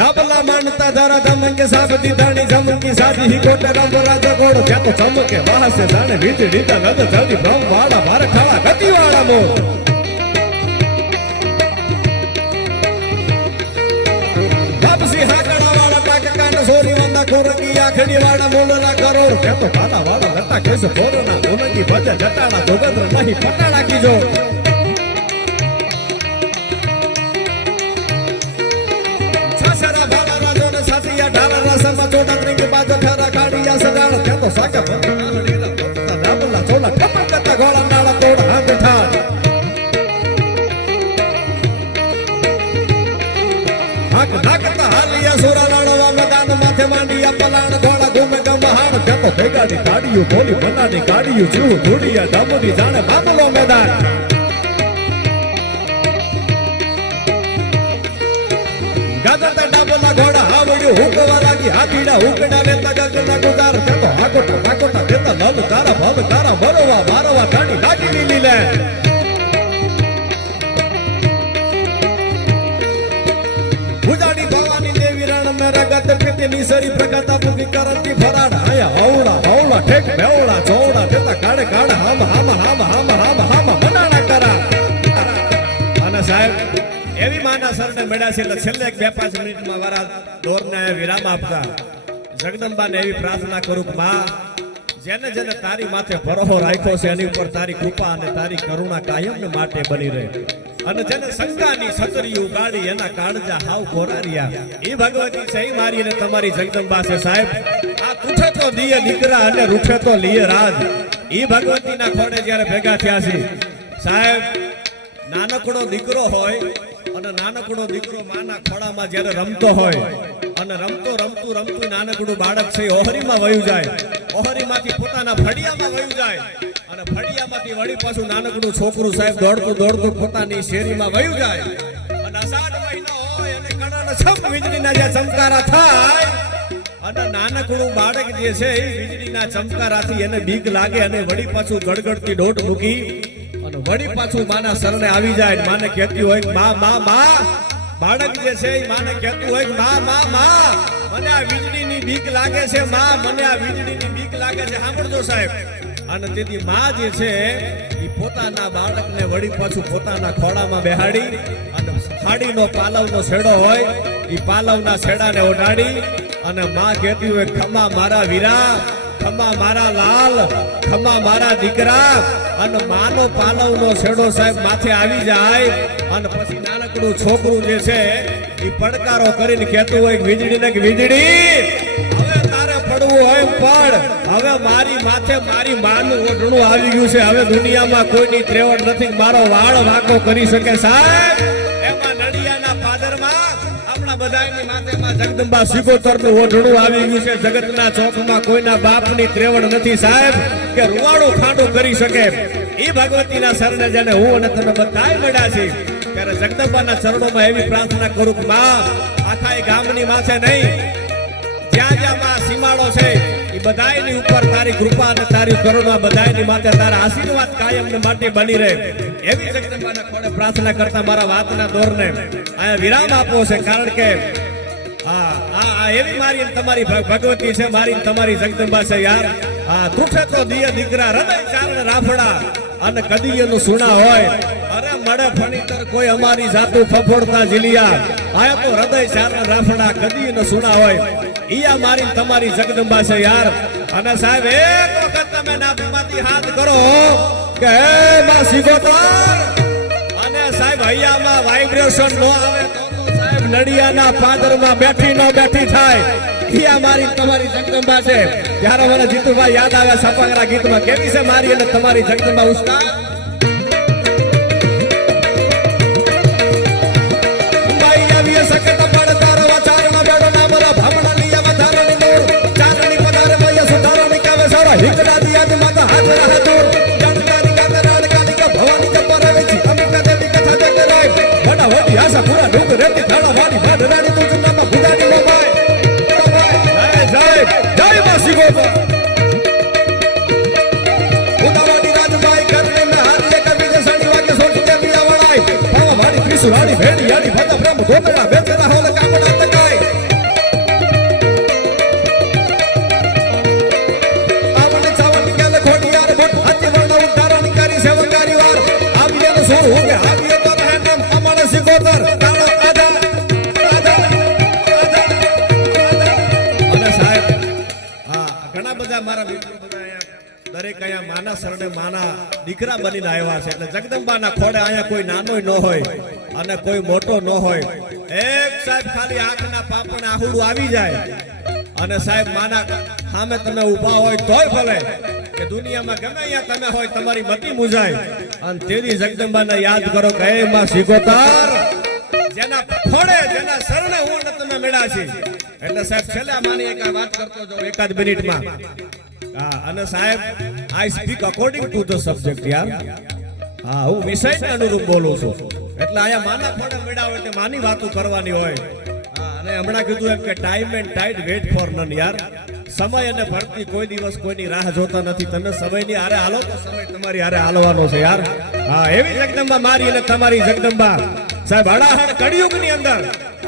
ડાબલા માનતા ધારા ધમકે, સાબતી ધાણી ધમકી સાજી કોટ રામ, રાજા, ગોળ. ત્યાં તો ચમકે, વાહસે ધાણે વીજળી તા નદ ધડી બ્રહ્મ વાળા ભાર ખાવા ગતિ વાળા મો બાપસી હાકડા વાળા પાક કાંડ સોરી વંદા કોરંગી આખડી વાળા મોલના કરોડ. ત્યાં તો વાળા લટા કેસ પોરના ઓનંગી ભજ જટાણા જોગંદ્ર નહીં પટાણા કીજો છસરા ભાલા રાજોને સાસિયા ઢાલા રસમાં ત્રિંગ બાજો ખરા કાઢિયા સડાળ કેતો સાકા ભક્તા લીલા ભક્તા ડાબલા ચોલા કપડ કતા ગોળા નાળા તોડ હાથ ઠાર. હાક ધાકતા હાલિયા સુરા લાડવા મેદાન માથે માંડિયા પલાણ ગોળા ઘૂમે ગમહાણ. કેતો ભેગાડી ભેગાની બોલી બનાની ગાડીઓ, જીવ ઘોડિયા ડામોની જાણે બાંધલો મેદાન. ગાજરતા ડાબોના ઘોડા હાવડ્યું, હુકવા લાગી હાથીડા હુકડા લેતા ગગના ગુદાર થતો, હાકોટા હાકોટા દેતા લલ તારા ભવ તારા, મરવા, મારવા કાઢી લાગી લીલી લે. ઉજાડી ભવાની દેવી રણ મેરા ગત પીતી નિસરી પ્રગતા પુકી કરતી ફરાડ આયા હવડા હવડા ઠેક બેવડા ચોવડા દેતા કાડે કાળે, હામ હામ હામ હામ હામ હામ બનાણા કરા. અને સાહેબ એવી માના સરને મળ્યા છે એટલે છેલ્લે બે પાંચ મિનિટમાં મારા દોરને વિરામ આપતા. જગદંબાને એવી પ્રાર્થના કરું કે, મા, જેને જેને તારી માથે ભરોહો રાખ્યો છે, એની ઉપર તારી કૃપા અને તારી કરુણા કાયમ માટે બની રહે. અને જેને શંકાની છતરી ઉગાડી, એના કાળજા હાવ કોરારિયા એ ભગવતી છે, ઈ મારી અને તમારી જગદંબા છે, સાહેબ. આ તૂઠે તો દિયે દીકરા અને રૂઠે તો લીએ રાજ. એ ભગવતીના ખોડે જ્યારે ભેગા થયા છે, સાહેબ, નાનકડો દીકરો હોય અને નાનકડો દીકરો માના ખોળામાં જ્યારે રમતો હોય, અને રમતો રમતું રમતું નાનકડું બાળક છે ઓહરીમાં વયું જાય, ઓહરીમાંથી પોતાના ફળિયામાં વયું જાય, અને ફળિયામાંથી વળી પાછું નાનકડું છોકરું સાહેબ દોડતું દોડતું પોતાની શેરીમાં વયું જાય. અને અષાઢ મહિનો હોય અને કણાના છમ વીજળીના જ્યાં ચમકારા થાય, અને નાનકડું બાળક જે છે એ વીજળીના ચમકારાથી એને બીક લાગે અને વળી પાછું ગડગડતી દોટ મૂકી વળી પાછું માના શરણે આવી જાય માને કહેતી હોય મા મા મા બાળક જે છે એ માને કહેતું હોય મા મા મા મને આ વીજળીની બીક લાગે છે મા મને આ વીજળીની બીક લાગે છે. સાંભળજો સાહેબ. અને તેથી મા જે છે એ પોતાના બાળકને વળી પાછું પોતાના ખોળામાં બેહાડી અને ખાડીનો પાલવનો છેડો હોય એ પાલવના છેડાને ઓઢાડી અને માં કહેતી હોય, ખમા મારા વીરા, ખમા મારા લાલ, ખમા મારા દીકરા અને માનો પાલવનો છેડો સાહેબ માથે આવી જાય અને પછી નાનકડું છોકરું જે છે એ પડકારો કરીને કહેતું હોય વીજળી ને વીજળી. હવે તારે પડવું હોય પડ. હવે મારી માથે મારી માનું ઓઢણું આવી ગયું છે. હવે દુનિયામાં કોઈની ત્રેવડ નથી મારો વાળ વાંકો કરી શકે સાહેબ. જગદંબા સિગોતરનું ઓઢણું આવી ગયું છે. જગતના ચોકમાં કોઈના બાપની ત્રેવડ નથી સાહેબ, કે રૂવાડું ખાંડું કરી શકે. એ ભગવતીના શરણે જેને હું અને તમે બધાય મળ્યા છે ત્યારે જગદંબાના ચરણોમાં એવી પ્રાર્થના કરું કે માં આખા એ ગામની માથે નહીં, જ્યાં જ્યાં માં સીમાડો છે, એ બધાયની ઉપર તારી કૃપા અને તારી કરુણા બધાયની માથે તારા આશીર્વાદ કાયમને માટે બની રહે. એવી જગદંબાના ખોડે પ્રાર્થના કરતા મારા વાતના દોરને આ વિરામ આપવો છે, કારણ કે હા, આ એવી મારી તમારી ભગવતી છે, મારી તમારી જગદંબા છે યાર. આ તૂટે તો દિય દીકરા, હૃદય ચારણ રાફડા અને કદીયનું સુણા હોય. અરે મળે ફણીતર કોઈ અમારી જાતું ફફોડતા જીલિયા આયા તો હૃદય ચારણ રાફડા કદીયનું સુણા હોય. ઈયા મારી તમારી જગદંબા છે યાર. અને સાહેબ, એક વખત તમે નાભીમાંથી હાથ કરો. કે હે માં સિગોતર અને સાહેબ હૈયામાં વાઇબ્રેશન નો આવે, તો તો સાહેબ નડિયાના પાદરમાં બેઠી નો બેઠી થાય. ઈ આ મારી તમારી જગદંબા છે. ત્યારે મને જીતુભાઈ યાદ આવે સપાગરા ગીતમાં, કેવી છે મારી અને તમારી જગદંબા ઉસ્તા બાઈ આવીએ સકટ પડતાર વાચારમાં બેડો નામરા ભામણા લીયા વધારણી નૂર ચાંદણી પધારે મૈયા સુધારો નિકાવે સારા હિકડા દિયાજ માતા હાથ રહે પાસા પૂરા ઢોક રેતી થાળા વાડી ભાડ રાડી તો ચુનામાં ભુજાની બાબાય જાય જાય માસી ગોબા સુરાણી ભેડી યાડી ભાતા પ્રેમ ગોતડા બેચરા હોલ કાપડા તકાય. આવન ચાવન ગેલ ખોટિયાર ભટ હાથી વર્ણ ઉદ્ધારણ કરી સેવકારી વાર. આવ્યન સુર હોગે મિત્રો બધા મારા દરેક અહીંયા માના શરણે માના દીકરા બનીને આવ્યા છે. એટલે જગદંબાના ખોડે અહીંયા કોઈ નાનો ન હોય અને કોઈ મોટો ન હોય. એક સાહેબ ખાલી આંખના પાપણ આહુડું આવી જાય. અને સાહેબ માના સામે તમે ઊભા હોય તોય ભલે, કે દુનિયામાં ગમે અહીંયા તમે હોય, તમારી મતી મુજાય. અને તેની જગદંબાને યાદ કરો કે માં સિકોતર જેના ફળે, જેના શરણે હું ને તમે મેળા છે. એટલે સાહેબ, છેલ્લા માની એક વાત કરતો જો એકાદ મિનિટમાં. હા, અને સાહેબ I speak according to the subject યાર. હા, હું વિષયને અનુરૂપ બોલું છું. એટલે અહીંયા માના મેળા હોય એટલે માની વાતો કરવાની હોય. અને હમણાં કીધું એમ કે time and tide wait for none યાર. સમય અને ભરતી કોઈ દિવસ કોઈની રાહ જોતા નથી. તમે સમયની હારે હાલો તો સમય તમારી હારે હાલવાનો છે યાર. હા, એવી જગદંબા મારી અને તમારી જગદંબા. સાહેબ હડાહડ કળિયુગની અંદર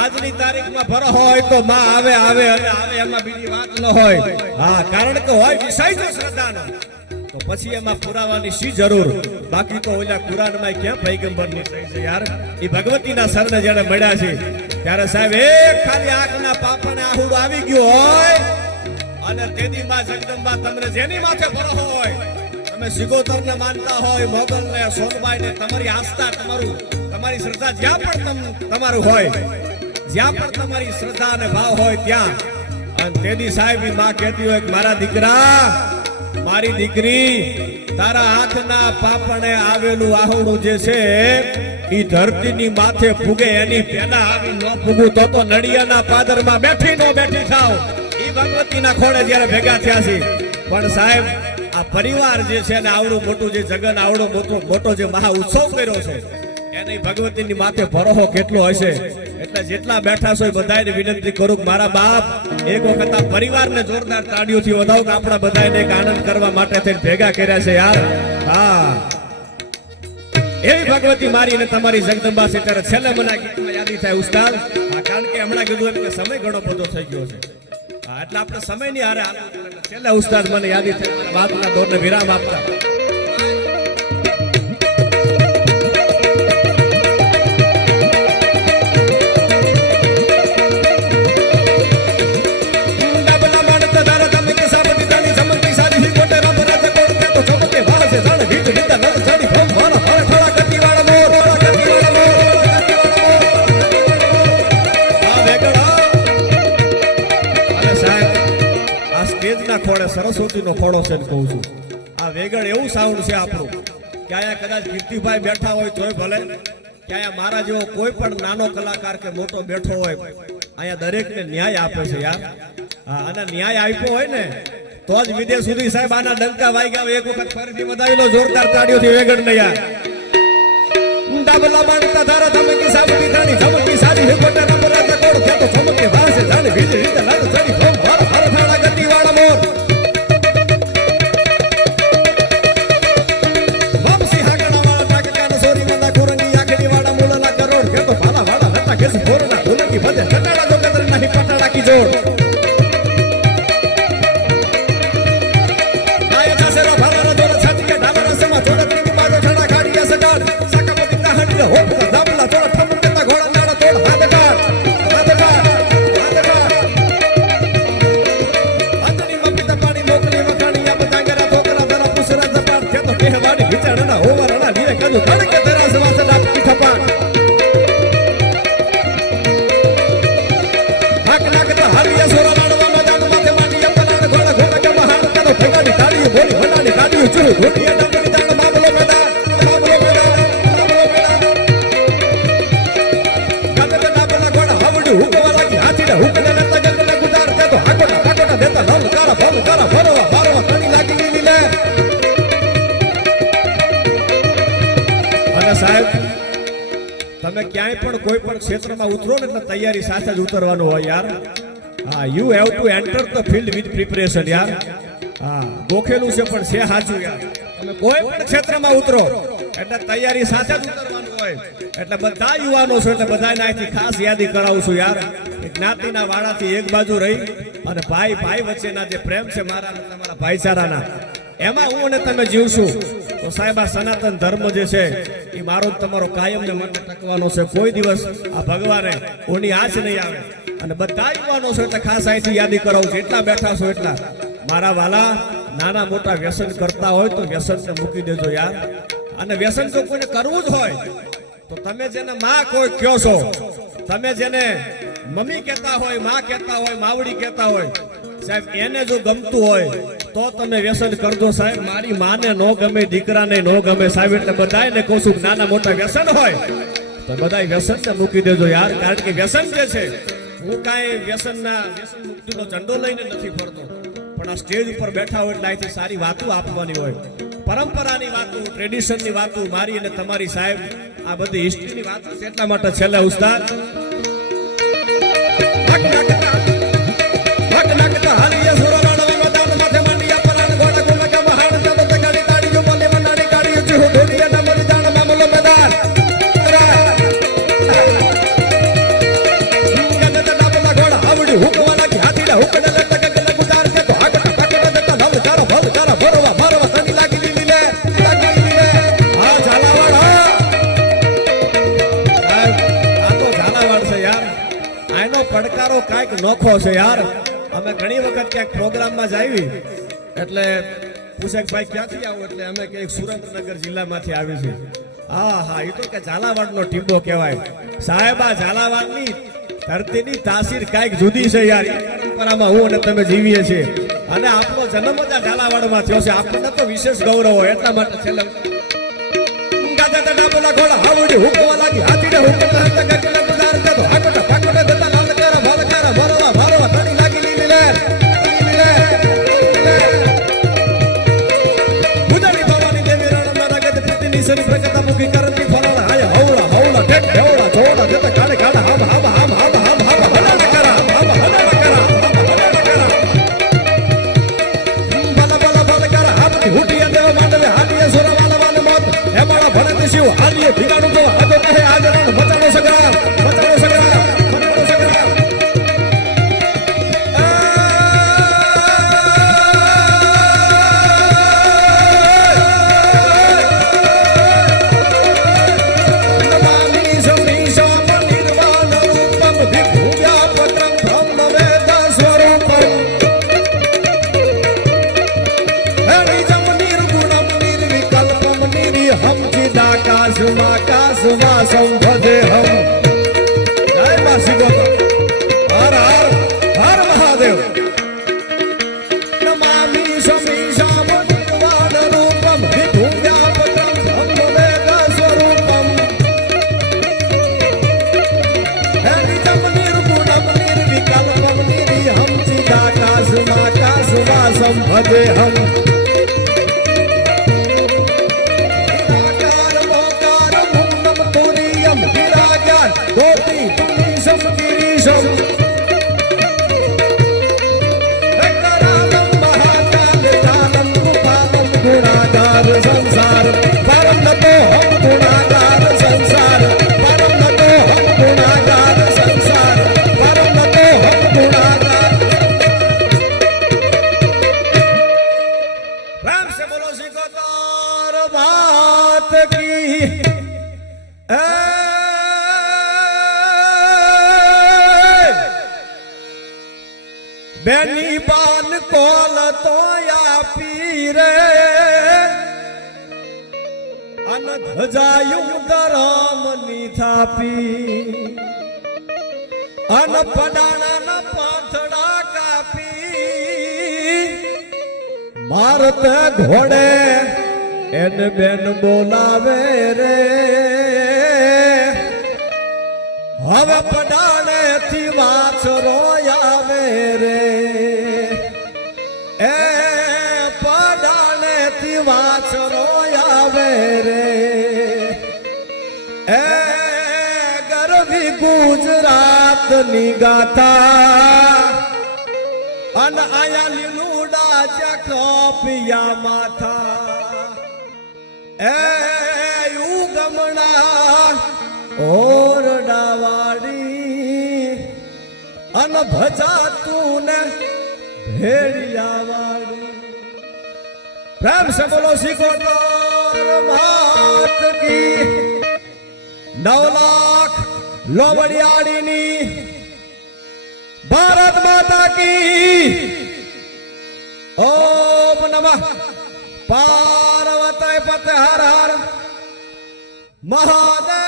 આજની તારીખમાં ભરો હોય તો માં આવે આવે અને આવે એમાં બીજી વાત ન હોય. હા, કારણ કે હોય વિષય જો શ્રદ્ધાનો. તો પછી એમાં પુરાવાની શી જરૂર? બાકી તો ઓલા કુરાનમાં ક્યાં પૈગંબરની થઈ છે યાર? એ ભગવતીના સરને જ્યારે મળ્યા છે. ત્યારે સાહેબ, એક ખાલી આંખના પાપણ આહુડ આવી ગયું હોય. અને તેની માં જગદંબા તમને જેની માથે ભરો હોય, તમે સિગોતરને માનતા હોય, મોગલને, સોનબાઈને, તમારી આસ્થા તમારું, તમારી શ્રદ્ધા જ્યાં પણ તમ- તમારું હોય, જ્યાં પણ તમારી શ્રદ્ધા અને ભાવ હોય ત્યાં. અને તેની સાહેબમાં કહેતી હોય મારા દીકરા, મારી દીકરી, તારા હાથના પાપણે આવેલું આહુડું જે છે એ ધરતીની માથે ફૂગે એની પેલા આવી ન ફૂગું તો તો નડિયાના પાદરમાં બેઠી નો બેઠી થાવ. ઈ ભગવતીના ખોળે જ્યારે ભેગા થયા છે. પણ સાહેબ, આ પરિવાર જે છે ને આવડું મોટું જે જગન, આવડો મોટો મોટો જે મહા ઉત્સવ કર્યો છે, એની ભગવતીની માથે ભરોહો કેટલો હશે? એટલે જેટલા બેઠા છો એ બધાને વિનંતી કરું મારા બાપ, એક વખત આ પરિવારને જોરદાર તાળીઓથી વધાવો કે આપણા બધાને એક આનંદ કરવા માટે થઈને ભેગા કર્યા છે યાર. હા. એવી ભગવતી મારી અને તમારી જગદંબા છે. ત્યારે છેલ્લે મને યાદી થાય, ઉસ્તાદ. કારણ કે હમણાં કીધું એમ કે સમય ઘણો બધો થઈ ગયો છે. એટલે આપણે સમયની હારે છેલ્લા. ઉસ્તાદ મને યાદી થાય વાતના દોરને વિરામ આપતા સરસ્વતીનો ખોળો છે ને કહું છું. આ વેગળ એવું સાઉન્ડ છે આપણું. કે અહીંયા કદાચ કીર્તિભાઈ બેઠા હોય તોય ભલે. કે અહીંયા મારા જેવો કોઈ પણ નાનો કલાકાર કે મોટો બેઠો હોય, અહીંયા દરેકને ન્યાય આપે છે યાર. હા, અને ન્યાય આપ્યો હોય ને, તો જ વિદેશ સુધી સાહેબ આના ડંકા વાગ્યા એક વખત ફરીથી વધારી લો જોરદાર તાળીઓથી વેગળ ને યાર. ડબલા બાંધતા ધારા ધમકી સાબતી ધાણી ધમકી, સારી હે કોટા નંબર રાજા કોડ થયા તો ચમકે વાસે ધાણી ભીજ રીતે લાલ ચડી કેસી ફોરના ધુલકી બધે ઘટાડા જો કદર નહીં પટાડા કી જોડ આયા દાસેરો ભરારા જોડ છાતીએ ઘોડા ઘોડા ક્ષેત્રમાં ઉતરો ને એટલે તૈયારી સાથે જ ઉતરવાનું હોય યાર. હા you have to enter the field with preparation યાર. હા, ગોખેલું છે પણ છે સાચું યાર. કોઈ પણ ક્ષેત્રમાં ઉતરો, એટલે તૈયારી સાથે જ ઉતરવાનું હોય. એટલે બધા યુવાનો છો એટલે બધાને અહીંથી ખાસ યાદી કરાવું છું યાર. જ્ઞાતિના વાળાથી એક બાજુ રહી અને ભાઈ ભાઈ વચ્ચેના જે પ્રેમ છે મારા તમારા ભાઈચારાના, એમાં હું અને તમે જીવશું. તો સાહેબ, આ સનાતન ધર્મ જે છે, એ મારો તમારો કાયમને માટે ટકવાનો છે. કોઈ દિવસ આ ભગવાને કોની આંચ નહીં આવે. અને બધા યુવાનો છે એટલે ખાસ અહીંથી યાદી કરાવું છું. એટલા બેઠા છો એટલા. મારા વાલા, નાના મોટા વ્યસન કરતા હોય તો વ્યસનને મૂકી દેજો યાર. અને વ્યસન જો કોઈને કરવું જ હોય. તો તમે જેને માં કોઈ કયો છો, તમે જેને મમ્મી કહેતા હોય, માં કહેતા હોય, માવડી કહેતા હોય સાહેબ, એને જો ગમતું હોય, તો તમે વ્યસન કરજો સાહેબ. મારી માને નો ગમે, દીકરાને નો ગમે સાહેબ. એટલે બધાને કહું છું નાના મોટા વ્યસન હોય, તો બધાય વ્યસનને મૂકી દેજો યાર. કારણ કે વ્યસન જે છે, હું કાંઈ વ્યસનના, વ્યસન મુક્તિનો ઝંડો લઈને નથી ફરતો. પણ આ સ્ટેજ ઉપર બેઠા હોય એટલે અહીંથી સારી વાતો આપવાની હોય. પરંપરાની વાતો ટ્રેડિશનની વાતો, મારી અને તમારી સાહેબ, આ બધી હિસ્ટ્રીની વાતો એટલા માટે છેલ્લા ઉસ્તાદ. પડકારો કાંઈક નોખો છે યાર અમે ઘણી વખત ક્યાંક પ્રોગ્રામમાં જ એટલે પુષકભાઈ ક્યાંથી આવો? એટલે અમે કે સુરેન્દ્રનગર જિલ્લામાંથી આવી છે હા હા એ તો કે ઝાલાવાડનો ટીંબો કહેવાય. સાહેબ, આ ઝાલાવાડની ધરતીની તાસીર કાંઈક જુદી છે યાર. પરંપરામાં હું અને તમે જીવીએ છીએ. અને આપણો જન્મ જ આ ઝાલાવાડમાં થયો છે. આપણને તો વિશેષ ગૌરવ હોય એટલા માટે છેલ્લે ગાદા ડાબોલા ઘોડા હાવડી, હુકવા લાગી. હાથીડે હુકવા હતા ગગલે ગુજાર દે તો હાકટ સરી પ્રગટા મુખી કરતી ફરાળા હાય હવળા હવળા ઠેક ઠેવડા જોડા દેતા કાળે કાળે હામ હામ હામ હામ હામ હામ હલાડ કરા હામ હલાડ કરા હામ હલાડ કરા હે મારા શિવ હારીએ ભીગાડું कासुमा कासुमा संभजे हम બેની બાન કોલ તો આપી રે. અન ધજાયું ધરમની થાપી. અન પડાણા પાંથડા કાપી. મારત ઘોડે એન બેન બોલાવે રે. હવે પડાણે ની ગાથા અન આયા લીલુડા ચખપિયા માથા. એ યુગમણા ઓરડાવાડી અન ભજાતું ને ભેડિયાવાડી પ્રેમ સે બોલો શીખો તો માત કી નવ લાખ લોવડિયાળીની ભારત માતા કી ઓમ નમઃ. પાર્વતી પતે હર હર. મહાદેવ